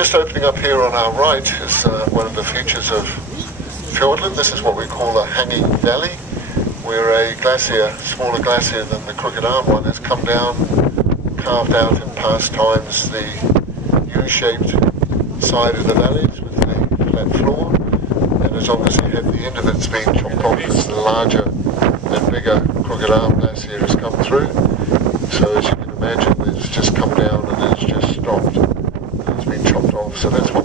Just opening up here on our right is one of the features of Fiordland. This is what we call a hanging valley, where a glacier, smaller glacier than the Crooked Arm one, has come down, carved out in past times the U-shaped side of the valleys with the flat floor, and as obviously had the end of it's been chopped off as the larger and bigger Crooked Arm glacier has come through. So as you can imagine, it's just come down and it's just stopped. It's been chopped off. So that's what